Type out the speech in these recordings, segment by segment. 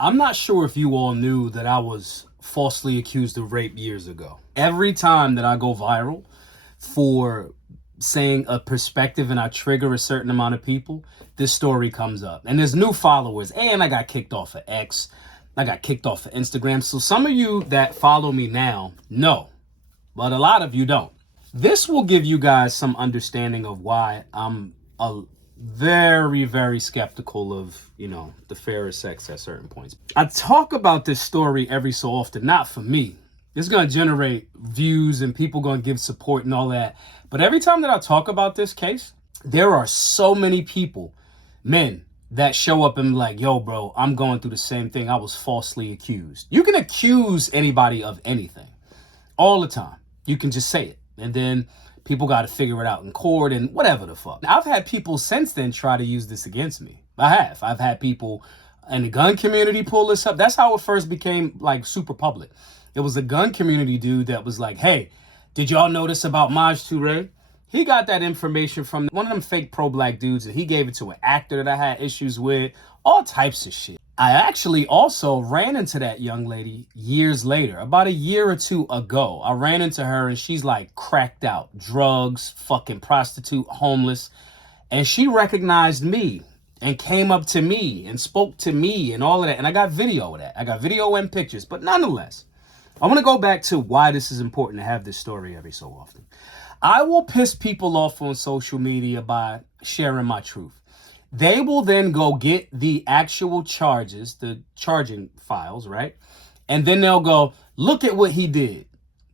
I'm not sure if you all knew that I was falsely accused of rape years ago. Every time that I go viral for saying a perspective and I trigger a certain amount of people, this story comes up. And there's new followers. And I got kicked off of X. I got kicked off of Instagram. So some of you that follow me now know, but a lot of you don't. This will give you guys some understanding of why I'm a very, very skeptical of, the fairer sex at certain points. I talk about this story every so often, not for me. It's going to generate views and people going to give support and all that. But every time that I talk about this case, there are so many people, men, that show up and like, yo, bro, I'm going through the same thing. I was falsely accused. You can accuse anybody of anything all the time. You can just say it. And then people got to figure it out in court and whatever the fuck. Now, I've had people since then try to use this against me. I've had people in the gun community pull this up. That's how it first became like super public. It was a gun community dude that was like, hey, did y'all notice about Maj Toure? He got that information from one of them fake pro-black dudes and he gave it to an actor that I had issues with. All types of shit. I actually also ran into that young lady years later, about a year or two ago. I ran into her and she's like cracked out, drugs, fucking prostitute, homeless. And she recognized me and came up to me and spoke to me and all of that. And I got video of that. I got video and pictures. But nonetheless, I want to go back to why this is important to have this story every so often. I will piss people off on social media by sharing my truth. They will then go get the actual charges, the charging files, right? And then they'll go, look at what he did.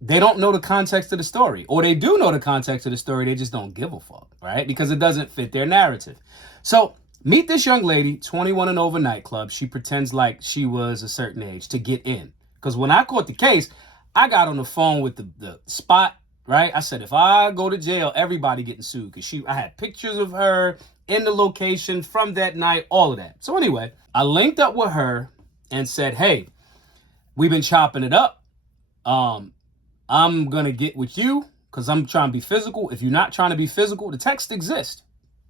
They don't know the context of the story. Or they do know the context of the story, they just don't give a fuck, right? Because it doesn't fit their narrative. So meet this young lady, 21 and over nightclub. She pretends like she was a certain age to get in. Because when I caught the case, I got on the phone with the spot, right? I said, if I go to jail, everybody getting sued. Because I had pictures of her in the location from that night, all of that. So anyway, I linked up with her and said, hey, we've been chopping it up. I'm going to get with you because I'm trying to be physical. If you're not trying to be physical, the text exists.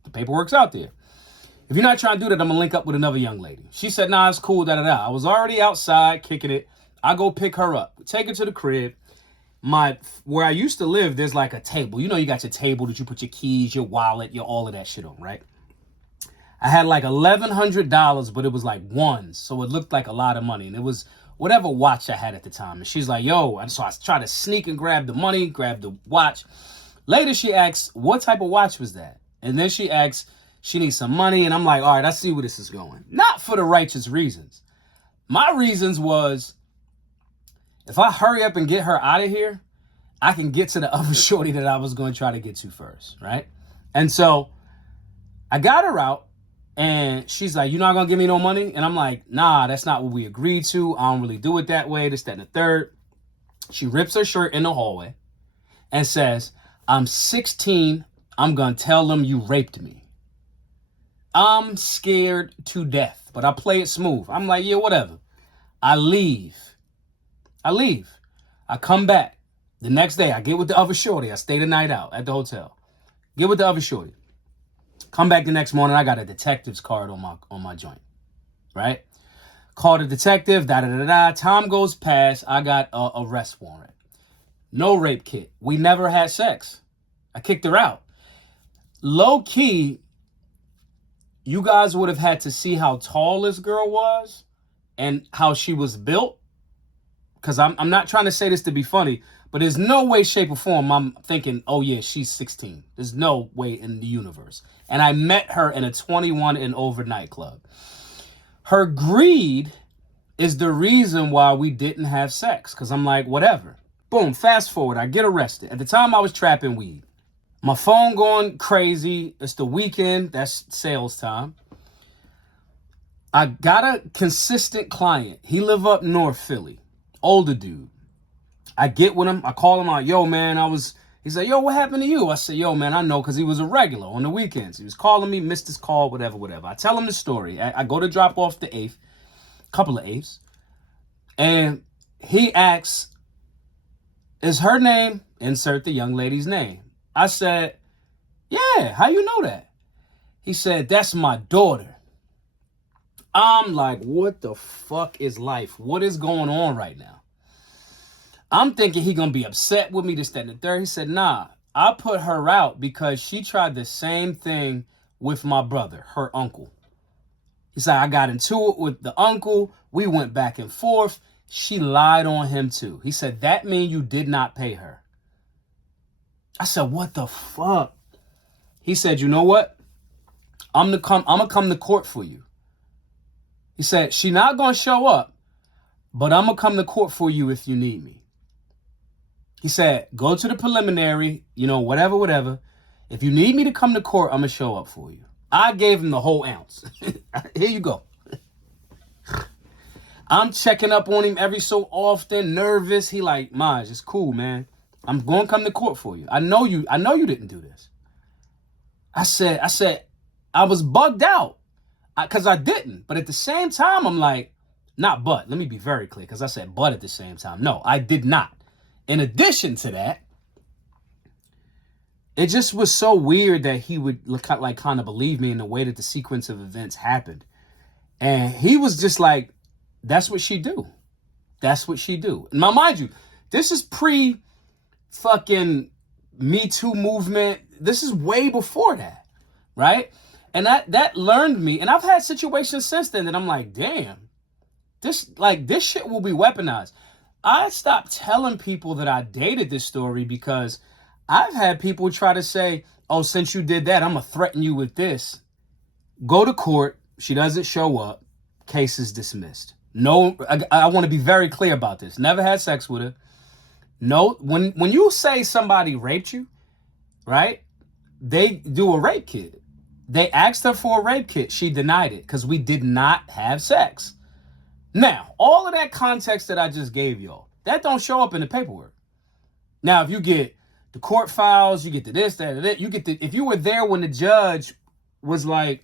The paperwork's out there. If you're not trying to do that, I'm going to link up with another young lady. She said, nah, it's cool, da-da-da. I was already outside kicking it. I go pick her up, take her to the crib. Where I used to live, there's like a table. You got your table that you put your keys, your wallet, your all of that shit on, right? I had like $1,100, but it was like ones. So it looked like a lot of money. And it was whatever watch I had at the time. And she's like, yo. And so I tried to sneak and grab the money, grab the watch. Later, she asks, what type of watch was that? And then she asks, she needs some money. And I'm like, all right, I see where this is going. Not for the righteous reasons. My reasons was, if I hurry up and get her out of here, I can get to the other shorty that I was going to try to get to first, right? And so I got her out and she's like, you're not going to give me no money? And I'm like, nah, that's not what we agreed to. I don't really do it that way, this, that, and the third. She rips her shirt in the hallway and says, I'm 16. I'm going to tell them you raped me. I'm scared to death, but I play it smooth. I'm like, yeah, whatever. I leave. I come back. The next day, I get with the other shorty. I stay the night out at the hotel. Get with the other shorty. Come back the next morning. I got a detective's card on my joint, right? Call the detective. Da-da-da-da. Time goes past. I got a arrest warrant. No rape kit. We never had sex. I kicked her out. Low key, you guys would have had to see how tall this girl was and how she was built. Because I'm not trying to say this to be funny, but there's no way, shape, or form I'm thinking, oh, yeah, she's 16. There's no way in the universe. And I met her in a 21 and over nightclub. Her greed is the reason why we didn't have sex. Because I'm like, whatever. Boom, fast forward. I get arrested. At the time, I was trapping weed. My phone going crazy. It's the weekend. That's sales time. I got a consistent client. He live up North Philly. Older dude. I get with him. I call him out. Yo, man, he's like, yo, what happened to you? I said, yo, man, I know, because he was a regular on the weekends. He was calling me, missed his call, whatever. I tell him the story. I go to drop off the eighth, couple of eighths. And he asks, is her name, insert the young lady's name. I said, yeah, how you know that? He said, that's my daughter. I'm like, what the fuck is life? What is going on right now? I'm thinking he gonna be upset with me, this, that, and the third. He said, nah, I put her out because she tried the same thing with my brother, her uncle. He said, I got into it with the uncle. We went back and forth. She lied on him too. He said, that means you did not pay her. I said, what the fuck? He said, you know what? I'm gonna come to court for you. He said, she not gonna show up, but I'm gonna come to court for you if you need me. He said, go to the preliminary, whatever. If you need me to come to court, I'm gonna show up for you. I gave him the whole ounce. Here you go. I'm checking up on him every so often, nervous. He like, Maj, it's cool, man. I'm going to come to court for you. I know you didn't do this. I said, I was bugged out because I didn't. But at the same time, I'm like, not but. Let me be very clear because I said but at the same time. No, I did not. In addition to that, it just was so weird that he would kind of believe me in the way that the sequence of events happened. And he was just like, that's what she do. That's what she do. Now, mind you, this is pre-fucking Me Too movement. This is way before that, right? And that learned me. And I've had situations since then that I'm like, damn, this shit will be weaponized. I stopped telling people that I dated this story because I've had people try to say, oh, since you did that, I'm going to threaten you with this. Go to court. She doesn't show up. Case is dismissed. No, I want to be very clear about this. Never had sex with her. No, when you say somebody raped you, right? They do a rape kit. They asked her for a rape kit. She denied it because we did not have sex. Now, all of that context that I just gave y'all, that don't show up in the paperwork. Now, if you get the court files, you get the this, that, you get the, if you were there when the judge was like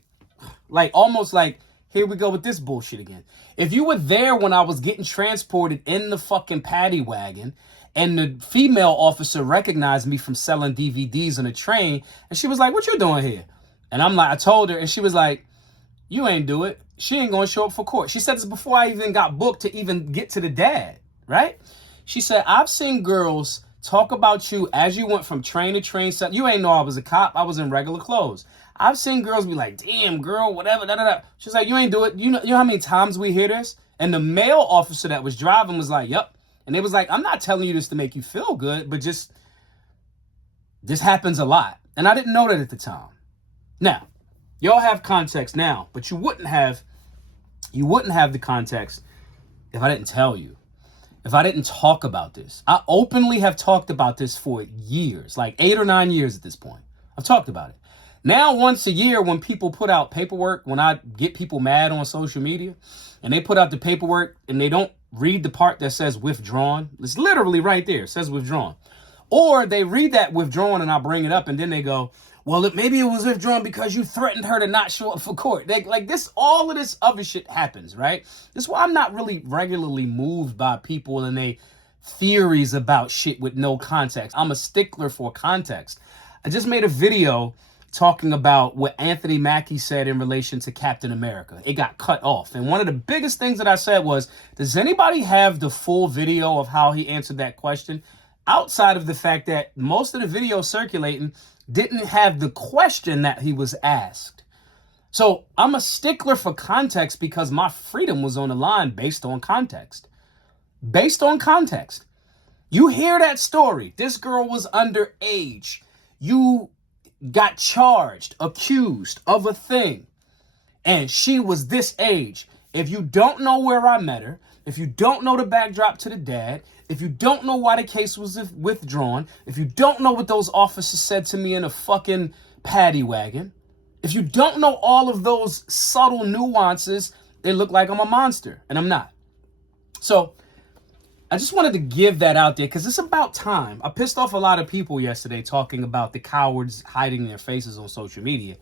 almost like, here we go with this bullshit again. If you were there when I was getting transported in the fucking paddy wagon and the female officer recognized me from selling DVDs on a train, and she was like, what you doing here? And I'm like, I told her, and she was like, you ain't do it. She ain't going to show up for court. She said this before I even got booked to even get to the dad, right? She said, I've seen girls talk about you as you went from train to train. You ain't know I was a cop. I was in regular clothes. I've seen girls be like, damn, girl, whatever, da-da-da. She's like, you ain't do it. You know how many times we hear this? And the male officer that was driving was like, yep. And it was like, I'm not telling you this to make you feel good, but just, this happens a lot. And I didn't know that at the time. Now, y'all have context now, but you wouldn't have the context if I didn't tell you. If I didn't talk about this. I openly have talked about this for years, like 8 or 9 years at this point. I've talked about it. Now, once a year, when people put out paperwork, when I get people mad on social media, and they put out the paperwork and they don't read the part that says withdrawn, it's literally right there, it says withdrawn. Or they read that withdrawn and I bring it up and then they go, well, maybe it was withdrawn because you threatened her to not show up for court. All of this other shit happens, right? This is why I'm not really regularly moved by people and they theories about shit with no context. I'm a stickler for context. I just made a video talking about what Anthony Mackie said in relation to Captain America. It got cut off. And one of the biggest things that I said was, does anybody have the full video of how he answered that question? Outside of the fact that most of the video circulating didn't have the question that he was asked. So I'm a stickler for context because my freedom was on the line based on context. Based on context. You hear that story. This girl was underage. You got charged, accused of a thing, and she was this age. If you don't know where I met her, if you don't know the backdrop to the dad, if you don't know why the case was withdrawn, if you don't know what those officers said to me in a fucking paddy wagon, if you don't know all of those subtle nuances, it look like I'm a monster, and I'm not. So I just wanted to give that out there because it's about time. I pissed off a lot of people yesterday talking about the cowards hiding their faces on social media.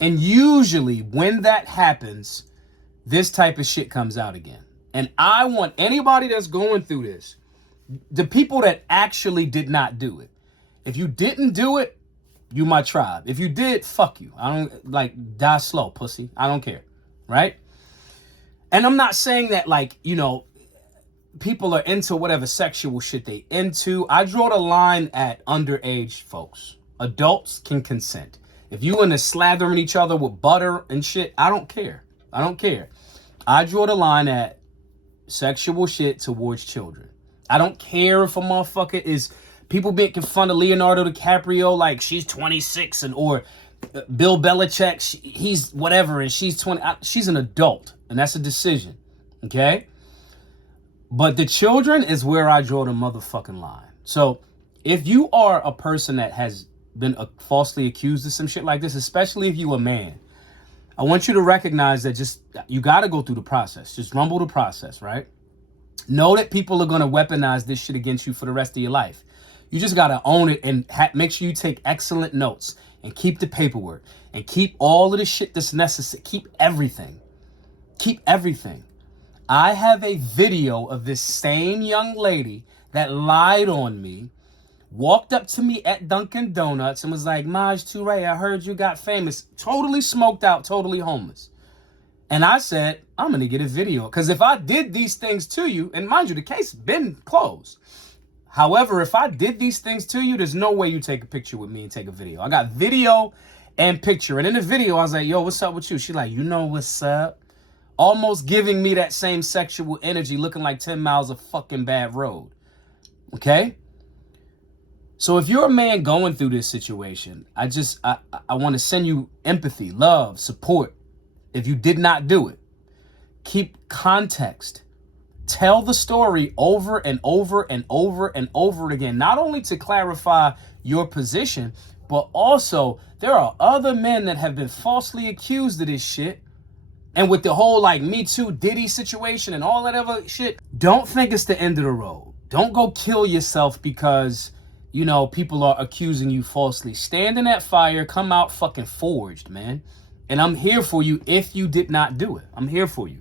And usually when that happens, this type of shit comes out again. And I want anybody that's going through this, the people that actually did not do it. If you didn't do it, you my tribe. If you did, fuck you. I don't die slow, pussy. I don't care. Right? And I'm not saying that, like, you know, people are into whatever sexual shit they into. I draw the line at underage folks. Adults can consent. If you into slathering each other with butter and shit, I don't care. I don't care. I draw the line at sexual shit towards children. I don't care if a motherfucker is people making fun of Leonardo DiCaprio like she's 26 and or Bill Belichick, he's whatever and she's 20. She's an adult and that's a decision. Okay? But the children is where I draw the motherfucking line. So if you are a person that has been falsely accused of some shit like this, especially if you a man, I want you to recognize that just you got to go through the process. Just rumble the process, right? Know that people are going to weaponize this shit against you for the rest of your life. You just got to own it and make sure you take excellent notes and keep the paperwork and keep all of the shit that's necessary. Keep everything. Keep everything. I have a video of this same young lady that lied on me, walked up to me at Dunkin' Donuts and was like, Maj Toure, I heard you got famous. Totally smoked out, totally homeless. And I said, I'm going to get a video. Because if I did these things to you, and mind you, the case been closed. However, if I did these things to you, there's no way you take a picture with me and take a video. I got video and picture. And in the video, I was like, yo, what's up with you? She like, you know what's up? Almost giving me that same sexual energy, looking like 10 miles of fucking bad road. Okay? So if you're a man going through this situation, I want to send you empathy, love, support. If you did not do it, keep context. Tell the story over and over and over and over again, not only to clarify your position, but also there are other men that have been falsely accused of this shit. And with the whole like Me Too Diddy situation and all that other shit, don't think it's the end of the road. Don't go kill yourself because, you know, people are accusing you falsely. Stand in that fire, come out fucking forged, man. And I'm here for you if you did not do it. I'm here for you.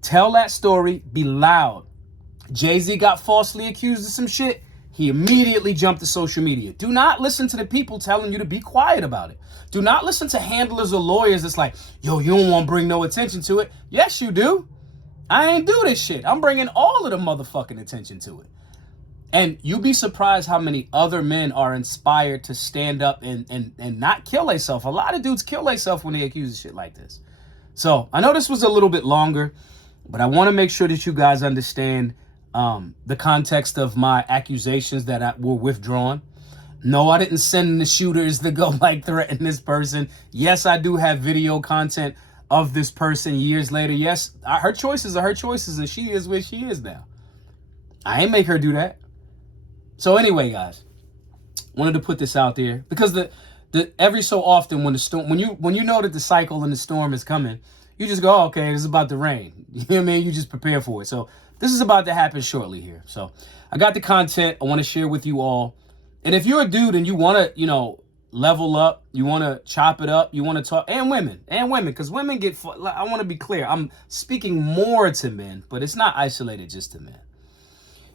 Tell that story, be loud. Jay-Z got falsely accused of some shit. He immediately jumped to social media. Do not listen to the people telling you to be quiet about it. Do not listen to handlers or lawyers that's like, yo, you don't want to bring no attention to it. Yes, you do. I ain't do this shit. I'm bringing all of the motherfucking attention to it. And you'd be surprised how many other men are inspired to stand up and not kill themselves. A lot of dudes kill themselves when they accuse of shit like this. So I know this was a little bit longer, but I want to make sure that you guys understand the context of my accusations that were withdrawn. No, I didn't send the shooters to go like threaten this person. Yes, I do have video content of this person years later. Yes, her choices are her choices and she is where she is now. I ain't make her do that. So anyway, guys, wanted to put this out there because the every so often when the storm, when you know that the cycle and the storm is coming, you just go, oh, okay, this is about to rain. You know what I mean? You just prepare for it. So this is about to happen shortly here. So I got the content I want to share with you all. And if you're a dude and you want to, you know, level up, you want to chop it up, you want to talk, and women, because women get, I want to be clear. I'm speaking more to men, but it's not isolated just to men.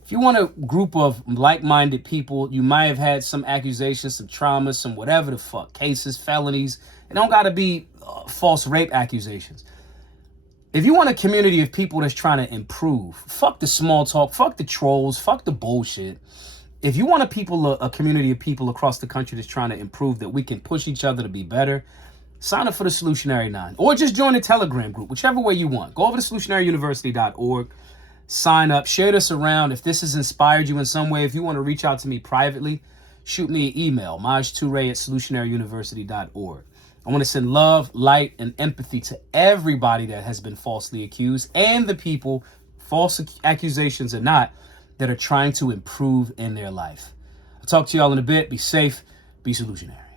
If you want a group of like-minded people, you might have had some accusations, some traumas, some whatever the fuck, cases, felonies. It don't got to be false rape accusations. If you want a community of people that's trying to improve, fuck the small talk, fuck the trolls, fuck the bullshit. If you want a community of people across the country that's trying to improve, that we can push each other to be better, sign up for the Solutionary 9. Or just join the Telegram group, whichever way you want. Go over to solutionaryuniversity.org. Sign up, share this around. If this has inspired you in some way, if you want to reach out to me privately, shoot me an email, majtoure@solutionaryuniversity.org. I want to send love, light, and empathy to everybody that has been falsely accused and the people, false accusations or not, that are trying to improve in their life. I'll talk to y'all in a bit. Be safe. Be solutionary.